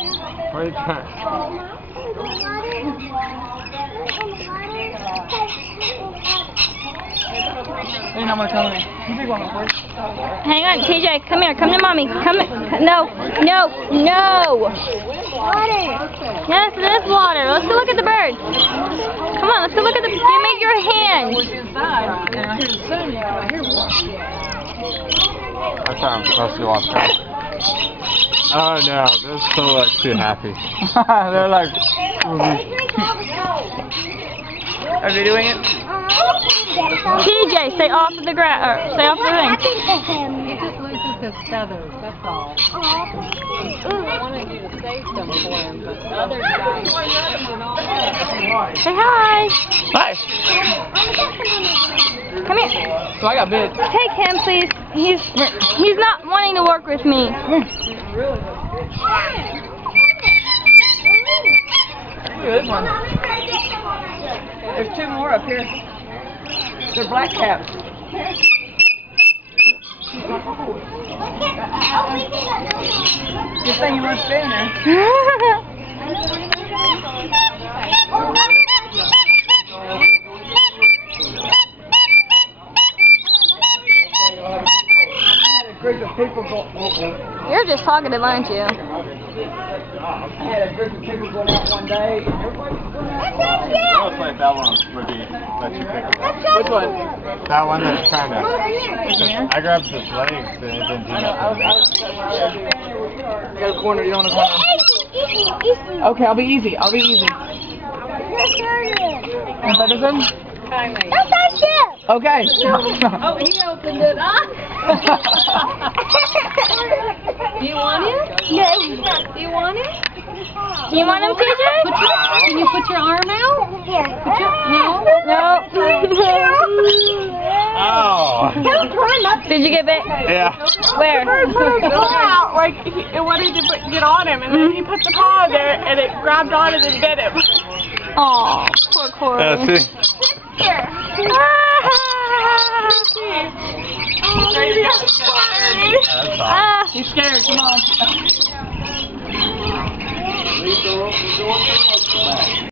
What are you trying? You're not gonna tell me. You take one, please. Hang on, TJ, come here, come to mommy. Come, no, no, no. Water. Yes, it is water. Let's go look at the birds. Come on, let's go look at the. Give me your hand. Inside, and I hear the sun, I hear water. That's how I'm supposed to walk out. Oh no, they're still like too happy. They're like. Are they doing it? TJ, stay off of the grass, or stay off the thing. He just loses his feathers, that's all. I wanted you to save some for him, but other guys and all that. Say hi. Hi. Come here. So I got bit. Take him, please. He's not wanting to work with me. Really? Look at this one. There's two more up here. They're black caps. Good thing you weren't staying there. You're just talkative, aren't you? I had a group of people going out one day. It looks like that one would be let you pick it up. Which one? That one that's trying to. I grabbed his legs and it didn't do nothing. I got a corner. You don't want a corner? Okay, I'll be easy. I'll be easy. And that is him? That's not you. Okay. Oh, he opened it up. Do you want it? No. Do you want it? You want him, TJ? Can you put your arm out? Yeah. No? No. Oh. Don't climb up. Did you get bit? Yeah. Where? Out, like it wanted to get on him, and then he put the paw there, and it grabbed on it and bit him. Aw, poor Corey. Yeah, see? Baby, I'm sorry. That's all. He's scared. Come on.